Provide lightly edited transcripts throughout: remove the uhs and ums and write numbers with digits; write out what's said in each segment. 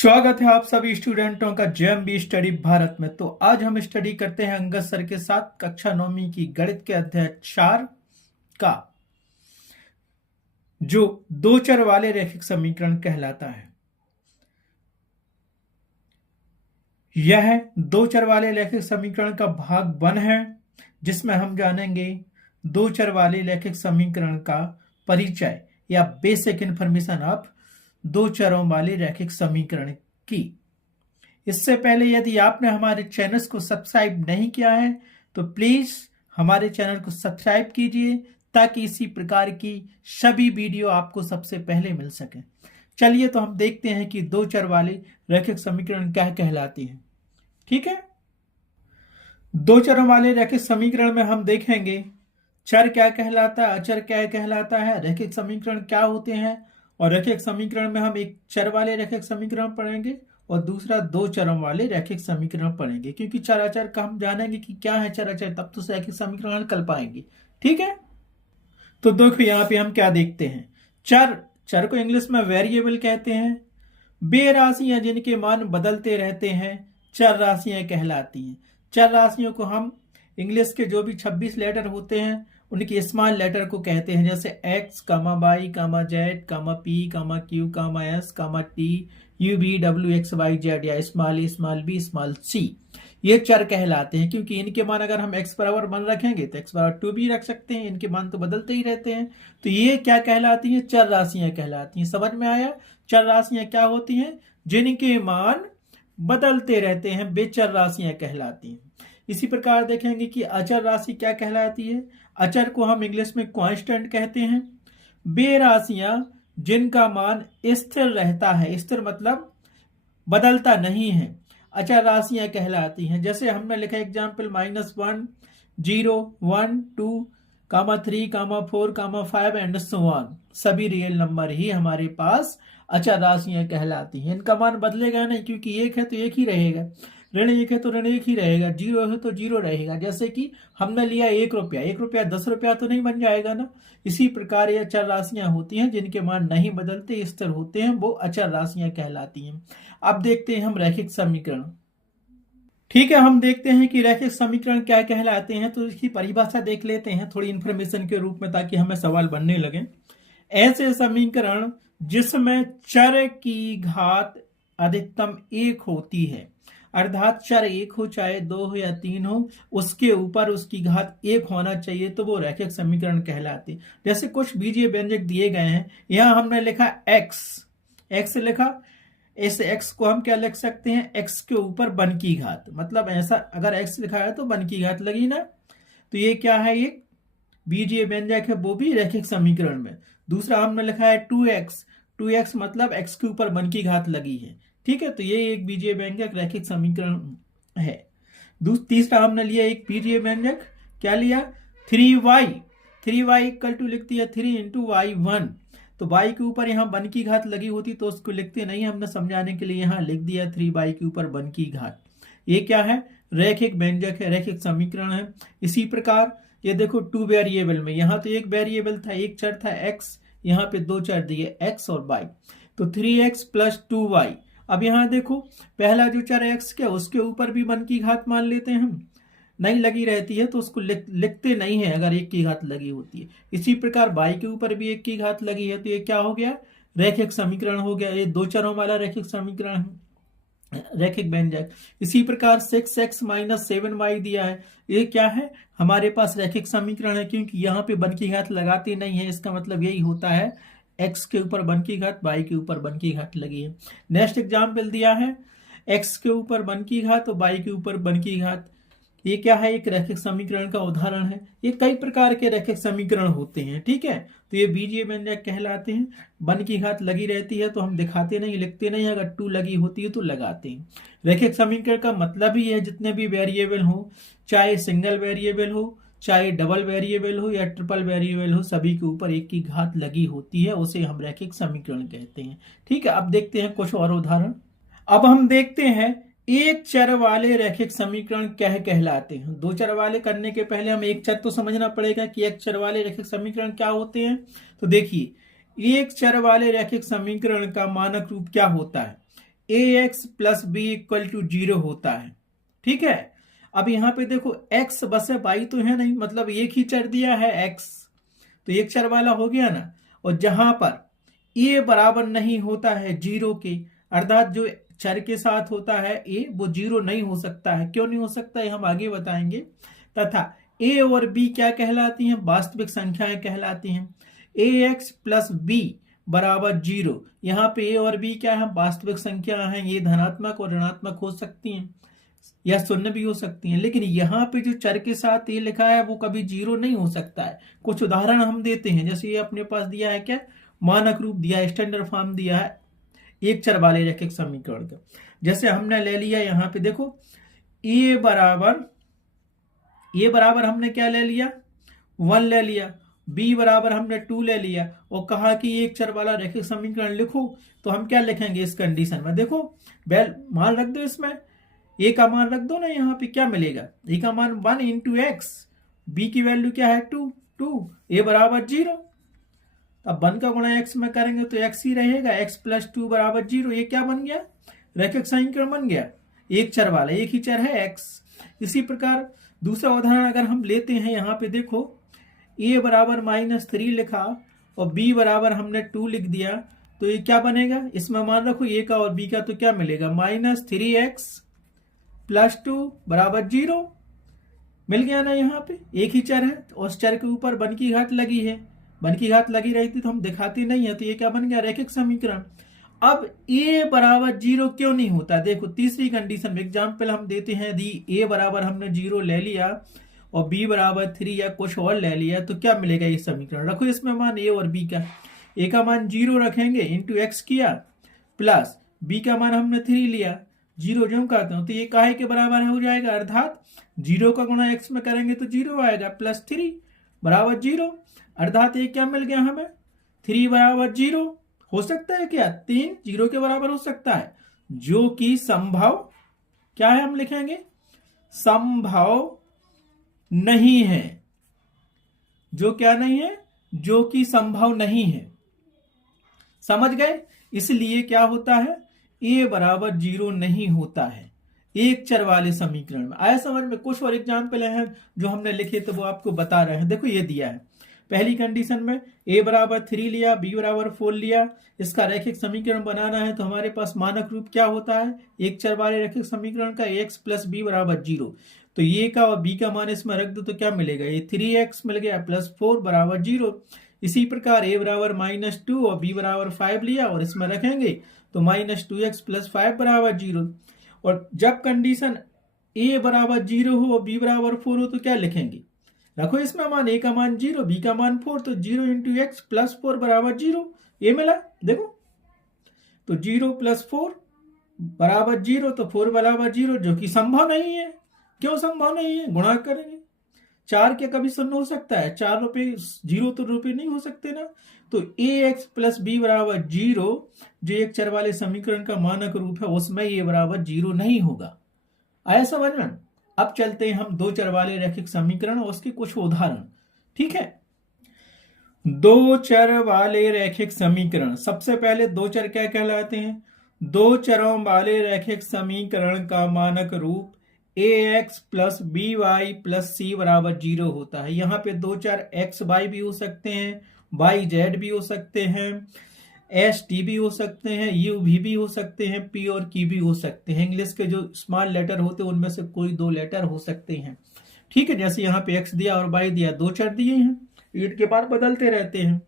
स्वागत है आप सभी स्टूडेंटों का जेएमबी स्टडी भारत में। तो आज हम स्टडी करते हैं अंगद सर के साथ कक्षा 9वीं की गणित के अध्याय 4 का, जो दो चर वाले रैखिक समीकरण कहलाता है। यह दो चर वाले रैखिक समीकरण का भाग 1 है, जिसमें हम जानेंगे दो चर वाले रैखिक समीकरण का परिचय या बेसिक इंफॉर्मेशन ऑफ दो चरों वाले रैखिक समीकरण की। इससे पहले यदि आपने हमारे चैनल को सब्सक्राइब नहीं किया है तो प्लीज हमारे चैनल को सब्सक्राइब कीजिए, ताकि इसी प्रकार की सभी वीडियो आपको सबसे पहले मिल सके। चलिए तो हम देखते हैं कि दो चर वाले रैखिक समीकरण क्या कहलाती हैं। ठीक है, दो चरों वाले रैखिक समीकरण में हम देखेंगे चर क्या कहलाता है, अचर क्या कहलाता है, रैखिक समीकरण क्या होते हैं, और रैखिक समीकरण में हम एक चर वाले रैखिक समीकरण पढ़ेंगे और दूसरा दो चरों वाले रैखिक समीकरण पढ़ेंगे। क्योंकि चर अचर का हम जानेंगे कि क्या है चर अचर, तब तो रैखिक समीकरण हल कर पाएंगे। ठीक है, तो देखो यहाँ पे हम क्या देखते हैं। चर को इंग्लिश में वेरिएबल कहते हैं। बे राशियां जिनके मान बदलते रहते हैं चर राशियां कहलाती हैं। चर राशियों को हम इंग्लिश के जो भी 26 लेटर होते हैं उनके स्मॉल लेटर को कहते हैं, जैसे X, Y, Z, P, Q, S, T, U, V, W, X, Y, Z, या स्मॉल बी, स्मॉल सी। ये चर कहलाते हैं, क्योंकि इनके मान अगर हम x बराबर 1 रखेंगे तो x बराबर 2 भी रख सकते हैं। इनके मान तो बदलते ही रहते हैं। तो ये क्या कहलाती हैं? चर राशियां कहलाती हैं। समझ में आया? चर राशियां क्या होती हैं? जिनके मान बदलते रहते हैं वे चर राशियां कहलाती हैं। इसी प्रकार देखेंगे कि अचर राशि क्या कहलाती है। अचर को हम इंग्लिश में कांस्टेंट कहते हैं। वे राशियां जिनका मान स्थिर रहता है, स्थिर मतलब बदलता नहीं है, अचर राशियां कहलाती हैं। जैसे हमने लिखा एग्जाम्पल -1, 0, 1, 2, 3, 4, 5 एंड सो ऑन। सभी रियल नंबर ही हमारे पास अचर राशियां कहलाती हैं। इनका मान बदलेगा नहीं, क्योंकि एक है तो एक ही रहेगा, ऋण एक है तो ऋण एक ही रहेगा, 0 है तो 0 रहेगा। जैसे कि हमने लिया 1 रुपया, 1 रुपया 10 रुपया तो नहीं बन जाएगा ना। इसी प्रकार ये अचर राशियां होती हैं जिनके मान नहीं बदलते, स्थिर होते हैं, वो अचर राशियां कहलाती हैं। अब देखते हैं हम रैखिक समीकरण। ठीक है, हम देखते हैं कि रैखिक समीकरण क्या कहलाते हैं। तो इसकी परिभाषा देख लेते हैं थोड़ी इंफॉर्मेशन के रूप में, ताकि हमें सवाल बनने लगे। ऐसे समीकरण जिसमें चर की घात अधिकतम 1 होती है, अर्थात चर 1 हो चाहे 2 हो या 3 हो, उसके ऊपर उसकी घात 1 होना चाहिए, तो वो रैखिक समीकरण कहलाते। जैसे कुछ बीजीय व्यंजक दिए गए हैं, यहां हमने लिखा एक्स लिखा, इस x को हम क्या लिख सकते हैं? x के ऊपर वन की घात, मतलब ऐसा अगर x लिखा है तो वन की घात लगी ना। तो ये क्या है? ये बीजीय व्यंजक है, वो भी रैखिक समीकरण में। दूसरा हमने लिखा है 2x मतलब x के ऊपर वन की घात लगी है। ठीक है, तो ये एक बीजीय व्यंजक रैखिक समीकरण है। तीसरा हमने लिया एक बीजीय व्यंजक, क्या लिया? 3y इक्वल टू लिखती है 3 इंटू y1। तो y के ऊपर यहाँ वन की घात लगी होती तो उसको लिखते नहीं, हमने समझाने के लिए यहाँ लिख दिया 3y के ऊपर वन की घात। ये क्या है? रैखिक व्यंजक है, रैखिक समीकरण है। इसी प्रकार ये देखो 2 वेरिएबल में, यहाँ तो एक वेरिएबल था, एक चर था x, यहाँ पे दो चर दिए x और y, तो 3x प्लस 2y। अब यहाँ देखो पहला जो चर x के उसके ऊपर भी वन की घात मान लेते हैं हम, नहीं लगी रहती है तो उसको लिखते नहीं है अगर 1 की घात लगी होती है। इसी प्रकार y के ऊपर भी 1 की घात लगी है, तो ये क्या हो गया? रैखिक समीकरण हो गया। ये दो चरों वाला रैखिक समीकरण है, रैखिक व्यंजक। इसी प्रकार 6x माइनस 7y दिया है, ये क्या है? हमारे पास रैखिक समीकरण है, क्योंकि यहाँ पे वन की घात लगाते नहीं है। इसका मतलब यही होता है x के ऊपर वन की घात, y के ऊपर वन की घात लगी है। नेक्स्ट एग्जाम्पल दिया है x के ऊपर वन की घात और y के ऊपर वन की घात। ये क्या है? एक रैखिक समीकरण का उदाहरण है। ये कई प्रकार के रैखिक समीकरण होते हैं। ठीक है, तो ये बीजीय व्यंजक कहलाते हैं। वन की घात लगी रहती है तो हम दिखाते नहीं, लिखते नहीं, अगर 2 लगी होती है तो लगाते हैं। रैखिक समीकरण का मतलब ही है जितने भी वेरिएबल हो, चाहे सिंगल वेरिएबल हो, चाहे डबल वेरिएबल हो या ट्रिपल वेरिएबल हो, सभी के ऊपर 1 की घात लगी होती है, उसे हम रैखिक समीकरण कहते हैं। ठीक है, अब देखते हैं कुछ और उदाहरण। अब हम देखते हैं एक चर वाले रैखिक समीकरण क्या कहलाते हैं। दो चर वाले करने के पहले हम एक चर तो समझना पड़ेगा कि एक चर वाले रैखिक समीकरण क्या होते हैं। तो देखिए, एक चर वाले रैखिक समीकरण का मानक रूप क्या होता है? ax plus B equal to 0 होता है। ठीक है, अब यहां पे देखो x बस y तो है नहीं, मतलब एक ही चर दिया है x, तो एक चर वाला हो गया ना। और जहां पर a बराबर नहीं होता है 0 के, अर्थात जो चर के साथ होता है a वो 0 नहीं हो सकता है। क्यों नहीं हो सकता है हम आगे बताएंगे। तथा a और b क्या कहलाती हैं, वास्तविक संख्याएं कहलाती हैं। ax प्लस b बराबर 0, यहाँ पे a और b क्या है, वास्तविक संख्या हैं। ये धनात्मक और ऋणात्मक हो सकती हैं या शून्य भी हो सकती हैं, लेकिन यहाँ पे जो चर के साथ ये लिखा है वो कभी 0 नहीं हो सकता है। कुछ उदाहरण हम देते हैं, जैसे ये अपने पास दिया है क्या, मानक रूप दिया है, स्टैंडर्ड फॉर्म दिया है एक चर वाले रैखिक समीकरण का। जैसे हमने ले लिया यहाँ पे देखो ए बराबर हमने क्या ले लिया, 1 ले लिया, b बराबर हमने 2 ले लिया, और कहा कि एक चर वाला रैखिक समीकरण लिखो। तो हम क्या लिखेंगे इस कंडीशन में, देखो बेल मान रख दो, इसमें a का मान रख दो ना, यहाँ पे क्या मिलेगा, a का मान 1 इंटू एक्स, b की वैल्यू क्या है 2, a बराबर 0। अब 1 का गुणा x में करेंगे तो x ही रहेगा, x प्लस 2 बराबर 0। ये क्या बन गया, रैखिक समीकरण बन गया, एक चर वाला, एक ही चर है x। इसी प्रकार दूसरा उदाहरण अगर हम लेते हैं, यहाँ पे देखो a बराबर -3 लिखा और b बराबर हमने 2 लिख दिया, तो ये क्या बनेगा, इसमें मान रखो a का और b का, तो क्या मिलेगा, -3x प्लस 2 बराबर 0। मिल गया ना, यहाँ पे एक ही चर है, तो उस चर के ऊपर 1 की घात लगी है, 1 की घात लगी रहती तो हम दिखाते नहीं है, तो ये क्या बन गया, रैखिक समीकरण। अब a बराबर 0 क्यों नहीं होता, देखो तीसरी कंडीशन में एग्जाम्पल हम देते हैं, दी a बराबर हमने 0 ले लिया और b बराबर 3 या कुछ और ले लिया, तो क्या मिलेगा ये समीकरण, रखो इसमें मान a और b का, a का मान 0 रखेंगे इंटू एक्स किया, प्लस b का मान हमने 3 लिया, 0 जो कहते हो, तो ये काहे के बराबर हो जाएगा, अर्थात 0 का गुणा x में करेंगे तो 0 आएगा, प्लस 3 बराबर 0, अर्थात ये क्या मिल गया हमें, 3 बराबर 0। हो सकता है क्या, 3 0 के बराबर हो सकता है, जो कि संभव क्या है, हम लिखेंगे संभव नहीं है, जो क्या नहीं है, जो कि संभव नहीं है। समझ गए, इसलिए क्या होता है, a बराबर 0 नहीं होता है एक चर वाले समीकरण में। आया समझ में। कुछ और एग्जाम्पल हैं जो हमने लिखे तो वो आपको बता रहे हैं। देखो ये दिया है, पहली कंडीशन में a बराबर 3 लिया, b बराबर 4 लिया, इसका रैखिक समीकरण बनाना है तो हमारे पास मानक रूप क्या होता है, एक चर वाले रैखिक समीकरण का, ax प्लस b बराबर 0। तो ये का और b का मान इसमें रख दो तो क्या मिलेगा, ये 3x मिल गया प्लस 4 बराबर 0। इसी प्रकार a बराबर -2 और b बराबर 5 लिया और इसमें रखेंगे तो -2x प्लस 5 बराबर 0। और जब कंडीशन a बराबर 0 हो और b बराबर 4 हो तो क्या लिखेंगे, रखो इसमें मान, a का मान 0, b का मान 4, तो 0 इंटू एक्स प्लस 4 बराबर 0, ये मिला। देखो तो 0 प्लस 4 बराबर 0, तो 4 बराबर 0, जो कि संभव नहीं है। क्यों संभव नहीं है, गुणा करेंगे, 4 के कभी शून्य हो सकता है, 4 रुपए 0 तो रुपए नहीं हो सकते ना। तो ax प्लस b बराबर 0 जो एक चर वाले समीकरण का मानक रूप है, उसमें ये बराबर 0 नहीं होगा। आया समझ में। अब चलते हैं हम दो चर वाले रैखिक समीकरण और उसके कुछ उदाहरण। ठीक है, दो चर वाले रैखिक समीकरण। सबसे पहले दो चर क्या कहलाते हैं, दो चरों वाले रैखिक समीकरण का मानक रूप ax plus b y plus c बराबर 0 होता है। यहाँ पे दो चर एक्स वाई भी हो सकते हैं, वाई जेड भी हो सकते हैं, एस टी भी हो सकते हैं, यू भी हो सकते हैं, पी और की भी हो सकते हैं। इंग्लिश के जो स्मॉल लेटर होते हैं उनमें से कोई दो लेटर हो सकते हैं। ठीक है, जैसे यहाँ पे एक्स दिया और वाई दिया, दो चर दिए हैं, ईट के बाद बदलते रहते हैं।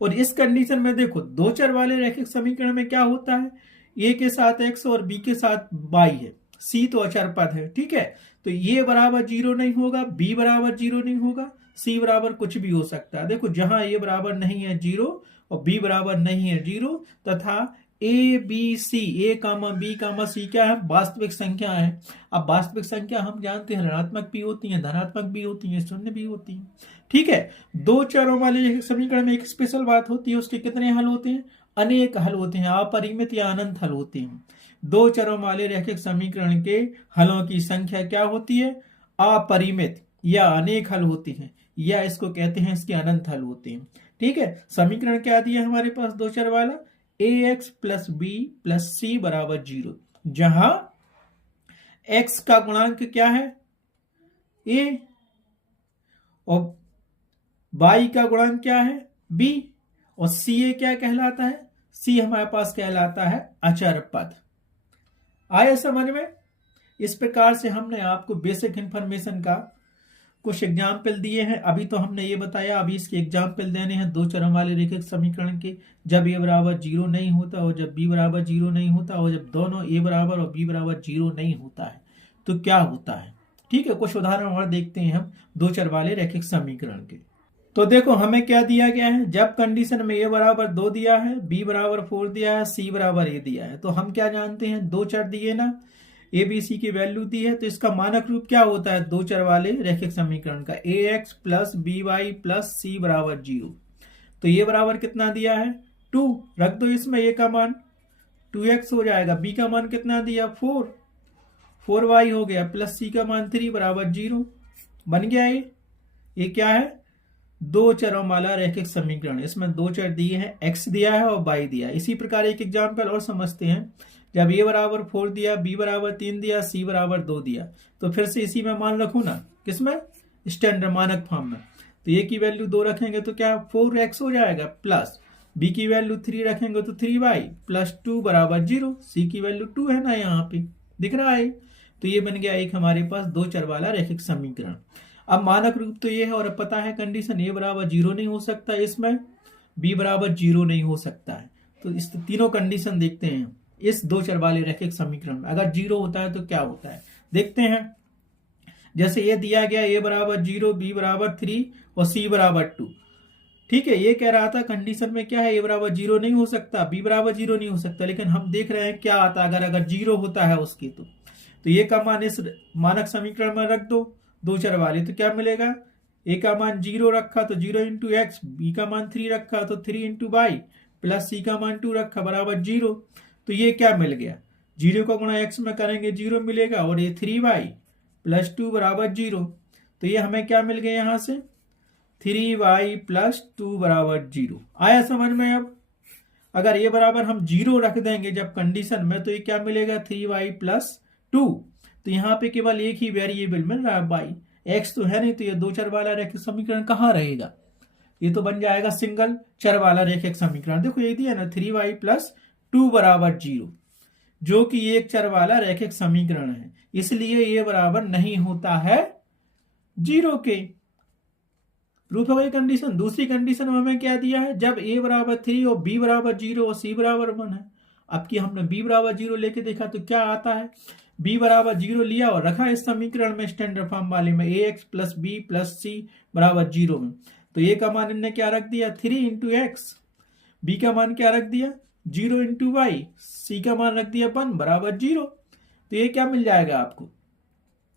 और इस कंडीशन में देखो दो चर वाले रैखिक समीकरण में क्या होता है, ए के साथ एक्स और बी के साथ वाई है, सी तो अचर पद है। ठीक है, तो ये बराबर 0 नहीं होगा, बी बराबर 0 नहीं होगा, सी बराबर कुछ भी हो सकता है। देखो जहां ए बराबर नहीं है 0 और बी बराबर नहीं है 0 तथा A B C, A comma B comma सी क्या है, वास्तविक संख्या है। अब वास्तविक संख्या हम जानते हैं ऋणात्मक भी होती है, धनात्मक भी होती है, शून्य भी होती है। ठीक है, दो चरों वाले समीकरण में एक स्पेशल बात होती है, उसके कितने हल होते हैं, अनेक हल होते हैं, अपरिमित या अनंत हल होते हैं। दो चरों वाले रैखिक समीकरण के हलों की संख्या क्या होती है, अपरिमित या अनेक हल होती है, या इसको कहते हैं इसके अनंत हल होते हैं। ठीक है, समीकरण क्या दिया हमारे पास दो चर वाला, ax plus B plus c बराबर 0, जहां x का गुणांक क्या है a और y का गुणांक क्या है b और ca क्या कहलाता है, c हमारे पास कहलाता है अचर पद। आया समझ में? इस प्रकार से हमने आपको बेसिक इंफॉर्मेशन का कुछ एग्जाम्पल दिए हैं। अभी तो हमने ये बताया, अभी इसके एग्जाम्पल देने हैं दो चरों वाले रैखिक समीकरण के, जब a बराबर 0 नहीं होता और जब b बराबर 0 नहीं होता और जब दोनों a बराबर और b बराबर 0 नहीं होता है तो क्या होता है। ठीक है, कुछ उदाहरण और देखते हैं हम दो चर वाले रैखिक समीकरण के। तो देखो हमें क्या दिया गया है, जब कंडीशन में a बराबर 2 दिया है, b बराबर 4 दिया है, c बराबर a दिया है, तो हम क्या जानते हैं, दो चर दिए ना, ए बी सी की वैल्यू दी है, तो इसका मानक रूप क्या होता है दो चर वाले रैखिक समीकरण का, a x plus b y plus c बराबर 0। तो ये बराबर कितना दिया है 2, रख दो इसमें ए का मान 2x हो जाएगा, बी का मान कितना दिया 4y हो गया, प्लस सी का मान 3 बराबर 0 बन गया। ये क्या है, दो चरों वाला रैखिक समीकरण। इसमें दो चर दिए हैं, x दिया है और y दिया है। इसी प्रकार एक एग्जाम्पल और समझते हैं, जब a बराबर 4 दिया, b बराबर 3 दिया, c बराबर 2 दिया, तो फिर से इसी में मान रखो ना, किसमें, स्टैंडर्ड मानक फॉर्म में। तो a की वैल्यू 2 रखेंगे तो क्या 4x हो जाएगा, प्लस b की वैल्यू 3 रखेंगे तो 3y प्लस 2 बराबर 0, c की वैल्यू 2 है ना यहाँ पे दिख रहा है। तो ये बन गया एक हमारे पास दो चर वाला रैखिक समीकरण। अब मानक रूप तो ये है और पता है कंडीशन a बराबर 0 नहीं हो सकता, इसमें b बराबर 0 नहीं हो सकता है। तो इस तीनों कंडीशन देखते हैं इस दो चर वाले रैखिक समीकरण में। अगर 0 होता है तो क्या होता है देखते हैं। जैसे ये दिया गया a बराबर 0, b बराबर 3 और c बराबर 2। ठीक है, ये कह रहा था कंडीशन में क्या है, a बराबर 0 नहीं हो सकता, b बराबर 0 नहीं हो सकता, लेकिन हम देख रहे हैं क्या आता है अगर 0 होता है उसकी। तो ये का मान इस मानक समीकरण में रख दो दो चर वाले, तो क्या मिलेगा, a का मान 0 रखा तो 0 इंटू एक्स, b का मान 3 रखा तो 3 इंटू वाई, प्लस c का मान 2 रखा बराबर 0। तो ये क्या मिल गया, 0 का गुणा x में करेंगे 0 मिलेगा और ये 3y प्लस 2 बराबर 0। तो ये हमें क्या मिल गया यहाँ से 3y प्लस 2 बराबर 0। आया समझ में? अब अगर ये बराबर हम 0 रख देंगे जब कंडीशन में, तो ये क्या मिलेगा 3y प्लस 2। तो यहाँ पे केवल एक ही वेरिएबल मिल रहा है y, x तो है नहीं, तो ये दो चर वाला रैखिक समीकरण कहाँ रहेगा, ये तो बन जाएगा सिंगल चर वाला रैखिक समीकरण। देखो ये दिया ना 3y प्लस 2 बराबर 0, जो कि एक चर वाला रैखिक समीकरण है, इसलिए ये बराबर नहीं होता है 0 के। प्रूफ हो गई कंडीशन। दूसरी कंडीशन में हमें क्या दिया है, जब a बराबर 3 और b बराबर 0 और c बराबर 1 है। अब की हमने b बराबर 0 लेके देखा तो क्या आता है, b बराबर 0 लिया और रखा इस समीकरण में स्टैंडर्ड फॉर्म वाले में ax plus b plus c बराबर 0 में। तो a का मान इनने क्या रख दिया 3 इंटू एक्स, b का मान क्या रख दिया 0 इंटू वाई, c का मान रख दिया 1 बराबर 0। तो ये क्या मिल जाएगा आपको,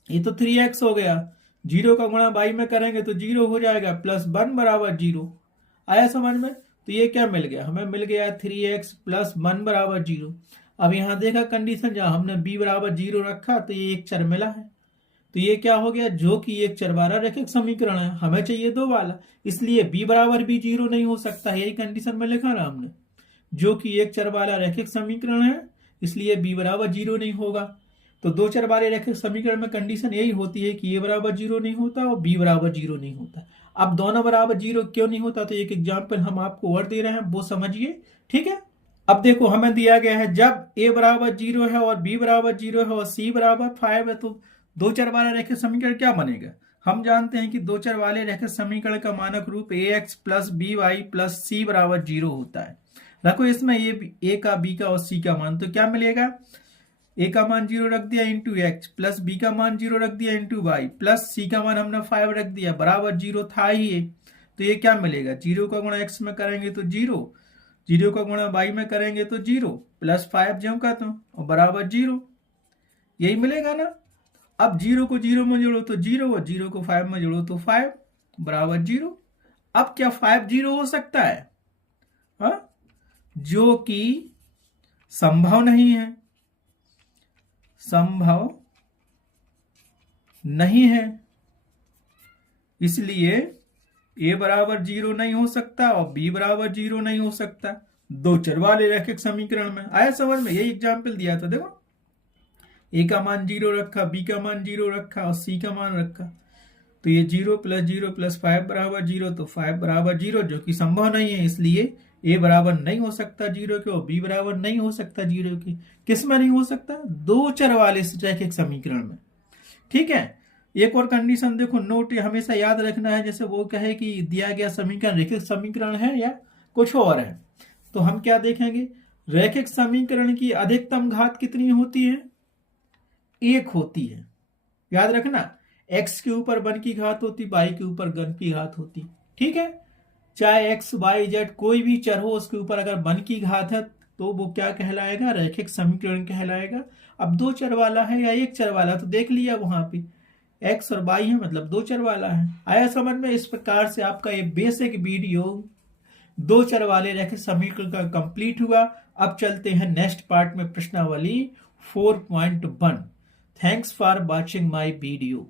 ये तो 3x हो गया, 0 का गुणा y में करेंगे तो 0 हो जाएगा, प्लस 1 बराबर 0। आया समझ में? तो ये क्या मिल गया, हमें मिल गया 3x प्लस 1 बराबर 0। अब यहाँ देखा कंडीशन, जहां हमने b बराबर 0 रखा तो ये एक चर मिला है, तो ये क्या हो गया, जो कि एक चर वाला रैखिक समीकरण है, हमें चाहिए दो वाला, इसलिए b बराबर भी 0 नहीं हो सकता है, यही कंडीशन में लिखा ना हमने, जो कि एक चर वाला रैखिक समीकरण है, इसलिए b बराबर 0 नहीं होगा। तो दो चर वाले रैखिक समीकरण में कंडीशन यही होती है कि a बराबर 0 नहीं होता और b बराबर 0 नहीं होता। अब दोनों बराबर 0 क्यों नहीं होता, तो एक एग्जाम्पल हम आपको और दे रहे हैं, वो समझिए। ठीक है, अब देखो हमें दिया गया है जब a बराबर 0 है और b बराबर 0 है और c बराबर 5 है, तो दो चर वाला रैखिक समीकरण क्या बनेगा। हम जानते हैं कि दो चर वाले रैखिक समीकरण का मानक रूप ax plus by plus c बराबर 0 होता है। रखो इसमें a का, b का और c का मान, तो क्या मिलेगा, a का मान 0 रख दिया इंटू एक्स, प्लस b का मान 0 रख दिया इंटू वाई, प्लस c का मान हमने 5 रख दिया बराबर 0 था ही ये। तो ये क्या मिलेगा, 0 का गुणा x में करेंगे तो 0, 0 का गुणा y में करेंगे तो 0, प्लस 5 जो का तो और बराबर 0, यही मिलेगा ना। अब 0 को 0 में जोड़ो तो 0 और 0 को 5 में जोड़ो तो 5 बराबर 0। अब क्या 5 0 हो सकता है, हा? जो कि संभव नहीं है, संभव नहीं है, इसलिए a बराबर 0 नहीं हो सकता और b बराबर 0 नहीं हो सकता। दो चर वाले रैखिक समीकरण में। आया समझ में? यही एग्जाम्पल दिया था। देखो ए का मान 0 रखा, बी का मान 0 रखा और सी का मान रखा, तो ये 0 + 0 + 5 बराबर 0, तो 5 बराबर 0 जो कि संभव नहीं है, इसलिए ए बराबर नहीं हो सकता 0 के और बी बराबर नहीं हो सकता 0 के। किस में नहीं हो सकता? दो चर वाले रैखिक समीकरण में। ठीक है। एक और कंडीशन देखो, नोट हमेशा याद रखना है, जैसे वो कहे कि दिया गया समीकरण रैखिक समीकरण है या कुछ और है, तो हम क्या देखेंगे? रैखिक समीकरण की अधिकतम घात कितनी होती है? 1 होती है। याद रखना, x के ऊपर 1 की घात होती, y के ऊपर 1 की घात होती। ठीक है। चाहे x, y, z कोई भी चर हो, उसके ऊपर अगर 1 की घात है तो वो क्या कहलाएगा? रैखिक समीकरण कहलाएगा। अब दो चर वाला है या एक चर वाला, तो देख लिया वहां पे x और y है, मतलब दो चर वाला है। आया समझ में? इस प्रकार से आपका ये बेसिक वीडियो दो चर वाले रैखिक समीकरण का कंप्लीट हुआ। अब चलते हैं नेक्स्ट पार्ट में, प्रश्नावली 4.1। Thanks for watching my video.